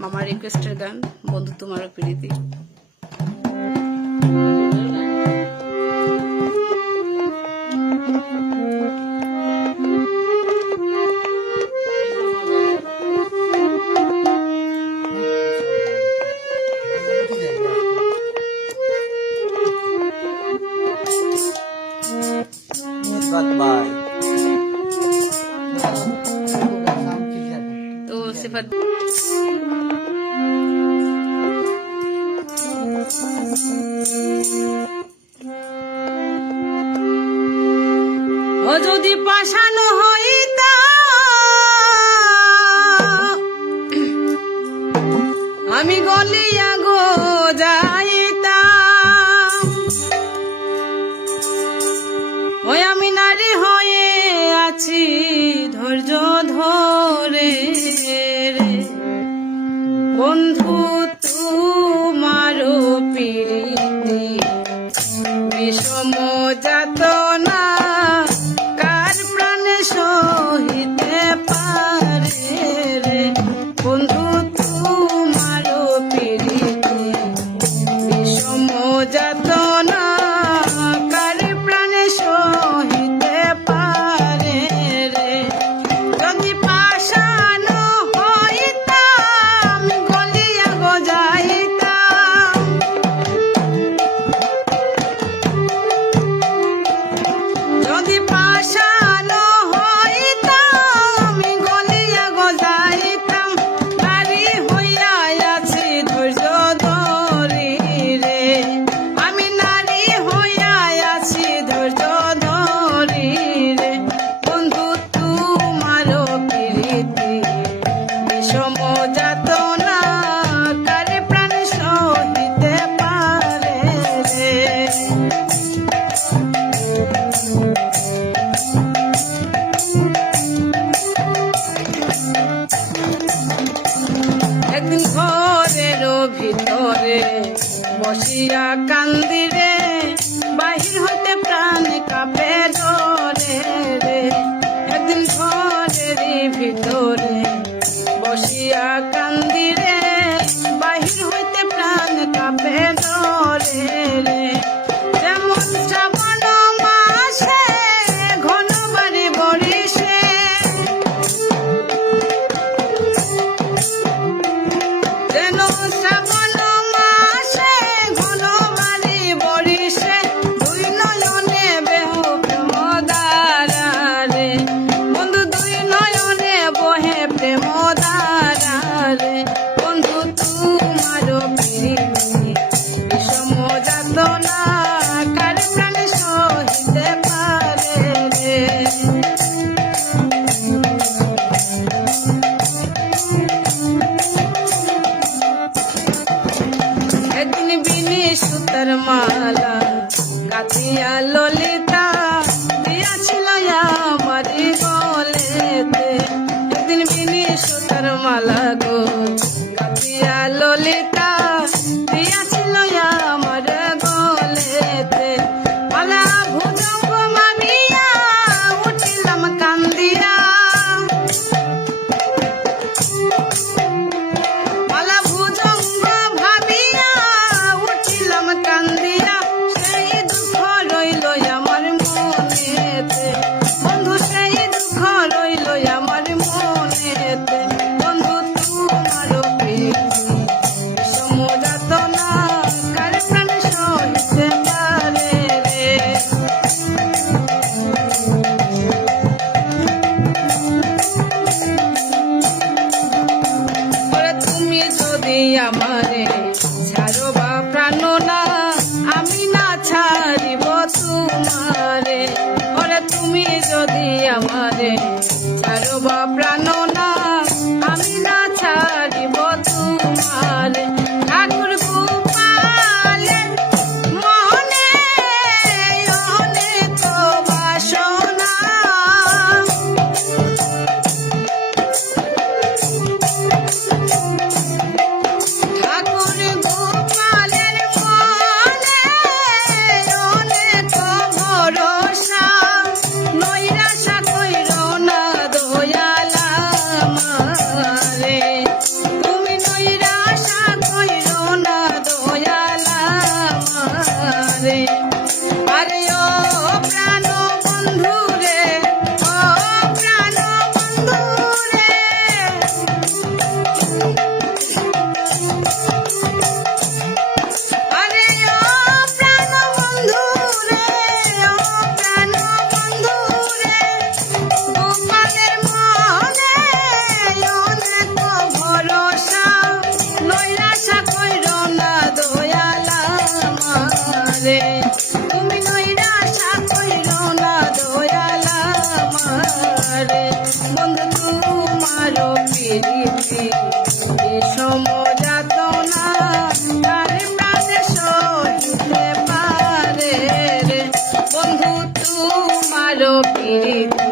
মামার রিকোয়েস্টের গান বন্ধু তোমারও প্রীতি। তো সিফাত ও যদি পাশানো হইতা আমি গলিয়া গো যাইতাম, ওই আমি নারী হয়ে আছি ধৈর্য ধরে রে বন্ধু তোমারও প্রীতি বিষম যাতনা কার প্রাণে সহিতে পারে রে বন্ধু তোমারও প্রীতি বিষম যাতনা কার প্রাণে সহিতে পারে রে যদি পাশানো হইতাম গলিয়া গো যাইতাম, যদি পাশানো হইতাম গলিয়া গো যাইতাম, নারী হইয়া আছি ধৈর্য ধরি রে আমি নারী হইয়া আছি ধৈর্য ধরি রে বন্ধু তোমারও প্রীতি বিষম যাতনা কার প্রাণ সহিতে পারে রে। একদিন ঘরের ভিতরে বসিয়া কান্দিরে বাহির হইতে প্রাণ কাঁপে ডরে রে, একদিন ঘরের ভিতরে বসিয়া কান্দিরে বাহির হইতে প্রাণ কাঁপে ডরে রে যেমন শ্রাবণ মাসে ঘন বাড়ি বরিশে, যেন শ্রাবণ মাসে ঘন বাড়ি বরিশে দুই নয়নে বেহু প্রেম ধারা রে বন্ধু দুই নয়নে বহে প্রেম ধারা রে বন্ধু তোমারও প্রীতি বিষম যাতনা কার প্রাণে সহিতে পারে রে। একদিন বিনি সুতার মালা কাঁথিয়া ললিতা দিয়াছিল আমার গলেতে, একদিন বিনি সুতার মালা গো কাঁথিয়া ললিতা দিয়াছিল আমার গলেতে, মালা ভুজঙ্গ মানিয়া উঠিলাম কান্দিয়া, মালা ভুজঙ্গ ভাবিয়া উঠিলাম কান্দিয়া, সেই দুঃখ রইল আমার মনেতে বন্ধু সেই দুঃখ রইল আমার মনেতে বন্ধু তোমারও প্রীতি বিষম যাতনা কার প্রাণ সহিতে পারে রে। ওরে তুমি যদি আমারে ছাড়ো বা প্রাণ না আমি না ছাড়িব তোমারে, ওরে তুমি যদি আমারে ছাড়ো বা প্রাণ না আমি না ছাড়িব তোমারে, ঠাকুর গোপালের মনে অনেক বাসনা, ঠাকুর এ সমযাতনা তার প্রাণে সহিতে পারে রে বন্ধু তোমারও পীড়িত